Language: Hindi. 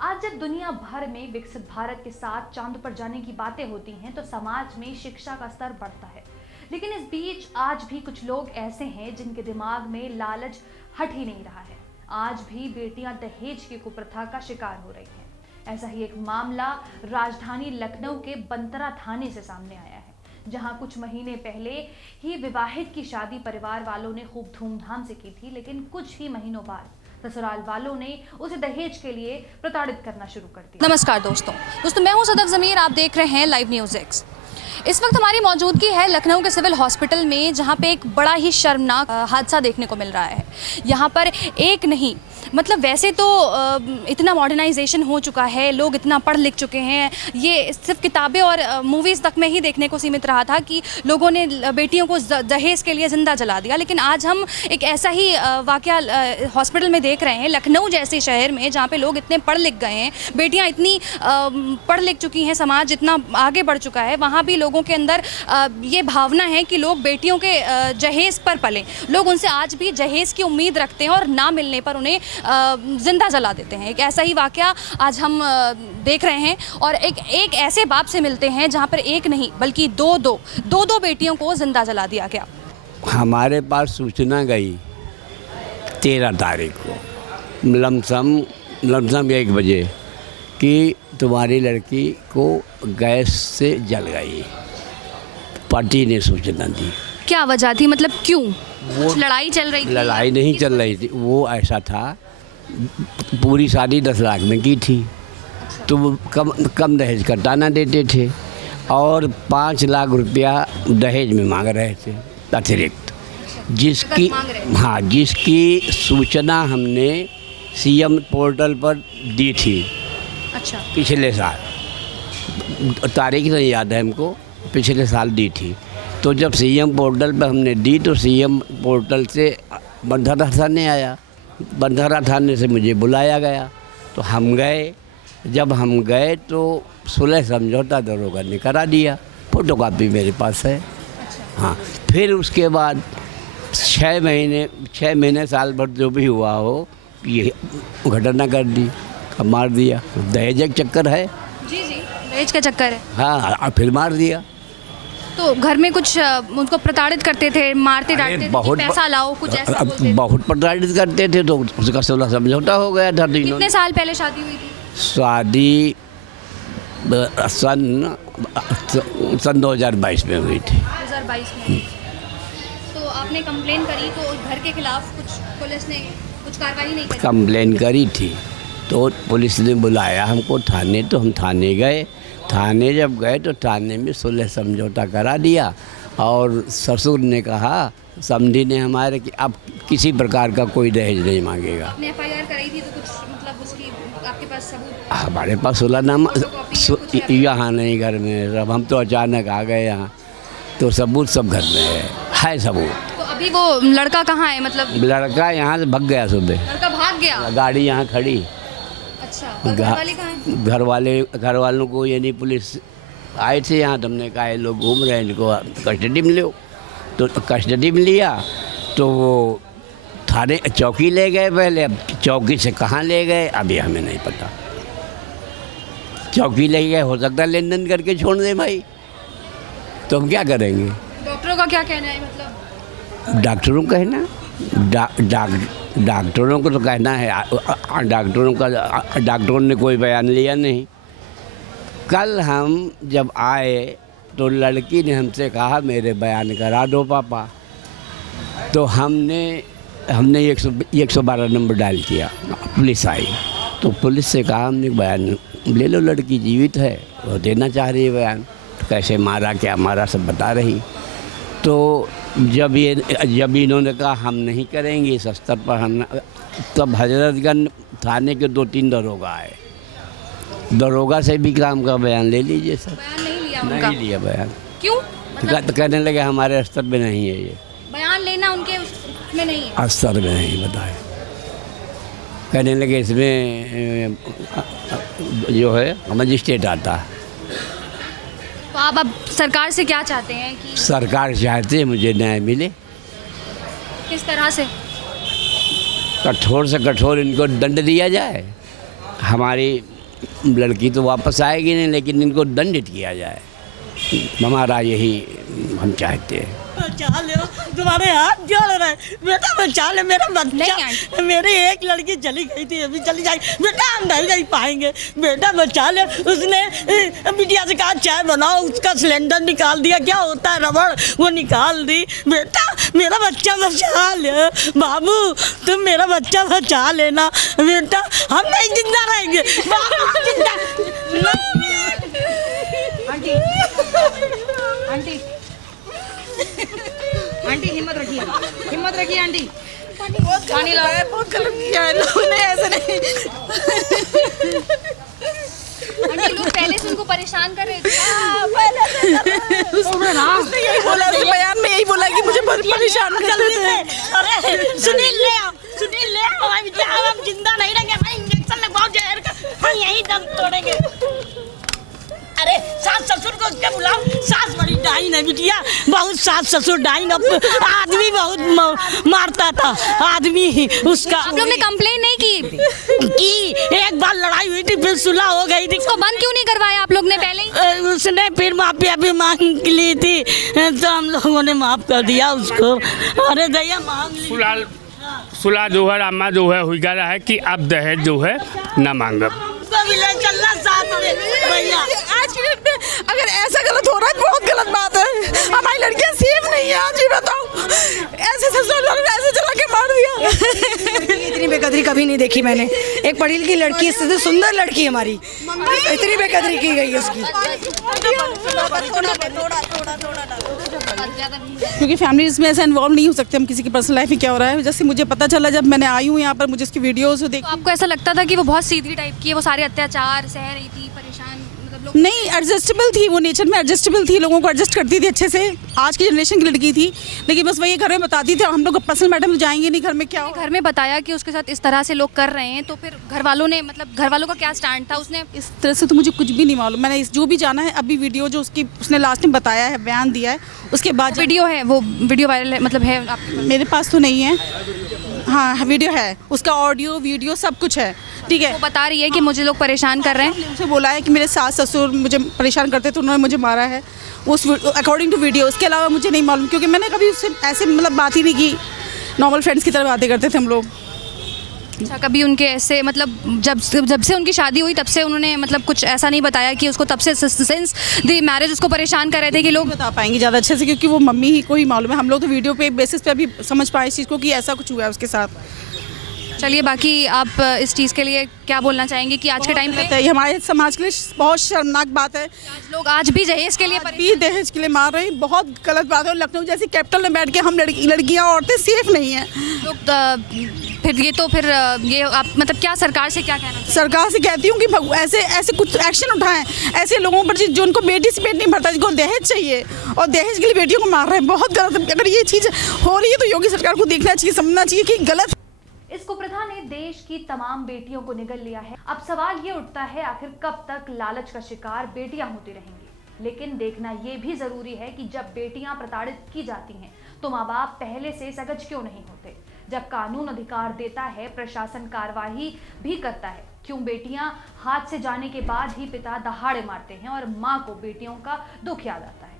आज जब दुनिया भर में विकसित भारत के साथ चांद पर जाने की बातें होती हैं तो समाज में शिक्षा का स्तर बढ़ता है। लेकिन इस बीच आज भी कुछ लोग ऐसे हैं जिनके दिमाग में लालच हट ही नहीं रहा है। आज भी बेटियां दहेज की कुप्रथा का शिकार हो रही हैं। ऐसा ही एक मामला राजधानी लखनऊ के बंतरा थाने से सामने आया है, जहां कुछ महीने पहले ही विवाहित की शादी परिवार वालों ने खूब धूमधाम से की थी, लेकिन कुछ ही महीनों बाद ससुराल वालों ने उसे दहेज के लिए प्रताड़ित करना शुरू कर दिया। नमस्कार दोस्तों मैं हूं सदफ ज़मीर। आप देख रहे हैं लाइव न्यूज़ एक्स। इस वक्त हमारी मौजूदगी है लखनऊ के सिविल हॉस्पिटल में, जहां पे एक बड़ा ही शर्मनाक हादसा देखने को मिल रहा है। यहां पर एक नहीं, मतलब वैसे तो इतना मॉडर्नाइजेशन हो चुका है, लोग इतना पढ़ लिख चुके हैं, ये सिर्फ किताबें और मूवीज़ तक में ही देखने को सीमित रहा था कि लोगों ने बेटियों को दहेज के लिए ज़िंदा जला दिया। लेकिन आज हम एक ऐसा ही वाक़या हॉस्पिटल में देख रहे हैं, लखनऊ जैसे शहर में जहाँ पे लोग इतने पढ़ लिख गए हैं, बेटियाँ इतनी पढ़ लिख चुकी हैं, समाज इतना आगे बढ़ चुका है, वहाँ भी लोगों के अंदर ये भावना है कि लोग बेटियों के जहेज़ पर पलें। लोग उनसे आज भी जहेज़ की उम्मीद रखते हैं और ना मिलने पर उन्हें जिंदा जला देते हैं। एक ऐसा ही वाकया आज हम देख रहे हैं और एक ऐसे बाप से मिलते हैं जहां पर एक नहीं बल्कि दो बेटियों को जिंदा जला दिया गया। हमारे पास सूचना गई 13 तारीख को लमसम 1 बजे कि तुम्हारी लड़की को गैस से जल गई। पति ने सूचना दी। क्या वजह थी, मतलब क्यों? वो लड़ाई चल रही थी? लड़ाई नहीं चल रही थी, वो ऐसा था, पूरी शादी 10 लाख में की थी, तो वो कम दहेज करताना देते थे और 5 लाख रुपया दहेज में मांग रहे थे अतिरिक्त, जिसकी सूचना हमने सीएम पोर्टल पर दी थी। अच्छा। पिछले साल, तारीख नहीं याद है हमको, पिछले साल दी थी। तो जब सीएम पोर्टल पर हमने दी तो सीएम पोर्टल से बंधारा थाने आया, बंधारा थाने से मुझे बुलाया गया, तो हम गए। जब हम गए तो सुलह समझौता दरोगा ने करा दिया, फोटोकॉपी मेरे पास है। हाँ, फिर उसके बाद 6 महीने साल भर जो भी हुआ हो, ये घटना कर दी, मार दिया। दहेज का चक्कर है। जी, दहेज का चक्कर है। हाँ, फिर मार दिया। तो घर में कुछ उनको प्रताड़ित करते थे, मारते डांटते थे, पैसा लाओ, कुछ ऐसा बोलते थे? बहुत प्रताड़ित करते थे, तो उसका सुलह समझौता हो गया था। कितने साल पहले शादी हुई थी? शादी सन 2022 में हुई थी। 2022 में। तो आपने कंप्लेन करी तो घर के खिलाफ कुछ पुलिस ने कुछ कार्रवाई नहीं करी? कंप्लेन करी थी तो पुलिस ने बुलाया हमको थाने, तो हम थाने गए। थाने जब गए तो थाने में सुलह समझौता करा दिया और ससुर ने कहा, समधी ने हमारे, कि अब किसी प्रकार का कोई दहेज नहीं मांगेगा। आपने एफआईआर कराई थी तो कुछ मतलब उसकी आपके पास सबूत? हमारे पास सुलहनामा यहाँ नहीं, घर में। अब हम तो अचानक आ गए यहाँ, तो सबूत सब घर में है सबूत। तो अभी वो लड़का कहाँ है? मतलब लड़का यहाँ से भाग गया सुबह। लड़का भाग गया? गाड़ी यहाँ खड़ी। अच्छा, और घर वाले कहाँ हैं? घर वालों को यानी पुलिस आए थे यहाँ, तो हमने कहा ये लोग घूम रहे हैं, इनको कस्टडी में लो। तो कस्टडी में लिया तो वो थाने चौकी ले गए पहले। अब चौकी से कहाँ ले गए अभी हमें नहीं पता। चौकी ले गए, हो सकता है लेन देन करके छोड़ दें भाई, तो हम क्या करेंगे? डॉक्टरों का क्या कहना है? मतलब डॉक्टरों का कहना, डॉक्टरों को तो कहना है, डॉक्टरों ने कोई बयान लिया नहीं। कल हम जब आए तो लड़की ने हमसे कहा मेरे बयान करा दो पापा। तो हमने 112 नंबर डायल किया, पुलिस आई। तो पुलिस से कहा हमने बयान ले लो, लड़की जीवित है, वो देना चाह रही है बयान, तो कैसे मारा, क्या मारा, सब बता रही। तो जब इन्होंने कहा हम नहीं करेंगे इस स्तर पर, हम तब हजरतगंज थाने के 2-3 दरोगा आए। दरोगा से भी काम का बयान ले लीजिए सर। बयान नहीं लिया उनका? नहीं लिया बयान। क्यों? तो कहने लगे हमारे स्तर पे नहीं है, ये बयान लेना उनके उसमें नहीं है, स्तर में नहीं बताए। कहने लगे इसमें जो है मजिस्ट्रेट आता है। तो आप अब सरकार से क्या चाहते हैं? कि सरकार चाहते हैं मुझे न्याय मिले। किस तरह से? कठोर से कठोर इनको दंड दिया जाए, हमारी लड़की तो वापस आएगी नहीं, लेकिन इनको दंडित किया जाए, हमारा यही हम चाहते हैं। बचा लो, तुम्हारे हाथ जोड़ रहे बेटा, बचा ले मेरा बच्चा। मेरी एक लड़की चली गई थी, अभी चली जाएगी बेटा, हम नहीं रह पाएंगे बेटा, बचा ले। उसने बिटिया से कहा चाय बनाओ, उसका सिलेंडर निकाल दिया, क्या होता है रबड़, वो निकाल दी। बेटा मेरा बच्चा बचा ले बाबू, तुम मेरा बच्चा बचा लेना बेटा, हम नहीं जिंदा रहेंगे बाबू, जिंदा। आंटी आंटी आंटी हिम्मत रखिए, हिम्मत रखिए आंटी। पानी लाओ। बहुत गलत किया है लोगों ने, ऐसे नहीं। आंटी लोग पहले से उनको परेशान कर रहे थे। उसने यही बोला, बयान में यही बोला कि मुझे बहुत परेशान करते थे। अरे सुनील ले आओ, सुनील ले आओ, हम जिंदा नहीं रहेंगे, भाई इंजेक्शन लगवाओ जहर का, हम यही दम तोड़ेंगे। अरे सास ससुर को उसके बुलाओ, सास बड़ी डाइन है बिटिया, बहुत सास ससुर डाइन, आदमी बहुत मारता था आदमी ही उसका। आप लोग ने कंप्लेन नहीं की? एक बार लड़ाई हुई थी, फिर सुलह हो गई थी। उसको बंद क्यों नहीं करवाया आप लोग ने पहले ही? उसने फिर माफिया भी मांग ली थी, तो हम लोगों ने माफ कर दिया उसको। अरे दया मांग ली। सुलह जो है अम्मा जो है हुई है कि अब दहेज जो है ना मांगब। चलना साथ में भैया। आज की डेट में अगर ऐसा गलत हो रहा है, बहुत गलत बात है। हमारी लड़कियां सेफ नहीं है, आज ही बताओ, ऐसे ससुराल वालों ने ऐसे चला के मार दिया। इतनी बेकदरी कभी नहीं देखी मैंने। एक पढ़ी लिखी लड़की, इससे सुंदर लड़की हमारी, इतनी बेकदरी की गई उसकी। क्योंकि फैमिलीज में ऐसा इन्वॉल्व नहीं हो सकते हम, किसी की पर्सनल लाइफ में क्या हो रहा है। जैसे मुझे पता चला जब मैंने आई हूँ यहाँ पर, मुझे इसकी वीडियोस देख। तो आपको ऐसा लगता था कि वो बहुत सीधी टाइप की है, वो सारे अत्याचार सह रही थी, परेशान मतलब लोग? नहीं, एडजस्टेबल थी वो, नेचर में एडजस्टेबल थी, लोगों को एडजस्ट करती थी अच्छे से। आज की जनरेशन की लड़की थी, लेकिन बस वही घर में बताती थी, हम लोग पर्सनल मैटर में जाएंगे नहीं, घर में क्या हो। घर में बताया कि उसके साथ इस तरह से लोग कर रहे हैं, तो फिर घर वालों ने मतलब घर वालों का क्या स्टैंड था? उसने इस तरह से तो मुझे कुछ भी नहीं मालूम। मैंने जो भी जाना है, अभी वीडियो जो उसने लास्ट में बताया है, बयान दिया है, उसके बाद वीडियो है, वो वीडियो वायरल है मतलब है आपके पास? मेरे पास तो नहीं है। हाँ वीडियो है, उसका ऑडियो वीडियो सब कुछ है, ठीक है। वो बता रही है कि मुझे लोग परेशान कर रहे हैं। उसे बोला है कि मेरे सास ससुर मुझे परेशान करते थे, उन्होंने मुझे मारा है, उस अकॉर्डिंग टू वीडियो। उसके अलावा मुझे नहीं मालूम, क्योंकि मैंने कभी उससे ऐसे मतलब बात ही नहीं की, नॉर्मल फ्रेंड्स की तरह बातें करते थे हम लोग। अच्छा, कभी उनके ऐसे मतलब जब से उनकी शादी हुई तब से उन्होंने मतलब कुछ ऐसा नहीं बताया कि उसको तब से सिंस द मैरिज उसको परेशान कर रहे थे कि लोग? बता पाएंगे ज़्यादा अच्छे से, क्योंकि वो मम्मी ही को ही मालूम है। हम लोग तो वीडियो पे बेसिस पे अभी समझ पाए इस चीज़ को कि ऐसा कुछ हुआ है उसके साथ। चलिए, बाकी आप इस चीज़ के लिए क्या बोलना चाहेंगे कि आज के टाइम पे ये हमारे समाज के लिए बहुत शर्मनाक बात है। लोग आज भी दहेज के लिए भी दहेज के लिए मार रहे हैं, बहुत गलत बात है। लखनऊ जैसी कैपिटल में बैठ के हम लड़कियां औरतें सेफ नहीं हैं लोग। फिर ये आप मतलब क्या सरकार से क्या कहना चाहिए? सरकार से कहती हूँ कि ऐसे कुछ एक्शन उठाएं ऐसे लोगों पर जो उनको बेटी से पेट नहीं भरता, जिनको दहेज चाहिए और दहेज के लिए बेटियों को मार रहे हैं। बहुत गलत। अगर ये चीज़ हो रही है तो योगी सरकार को देखना चाहिए, समझना चाहिए कि गलत। इस कुप्रथा ने देश की तमाम बेटियों को निगल लिया है। अब सवाल ये उठता है, आखिर कब तक लालच का शिकार बेटियां होती रहेंगी? लेकिन देखना ये भी जरूरी है कि जब बेटियां प्रताड़ित की जाती हैं तो माँ बाप पहले से सजग क्यों नहीं होते? जब कानून अधिकार देता है, प्रशासन कार्रवाई भी करता है, क्यों बेटियां हाथ से जाने के बाद ही पिता दहाड़े मारते हैं और माँ को बेटियों का दुख याद आता है?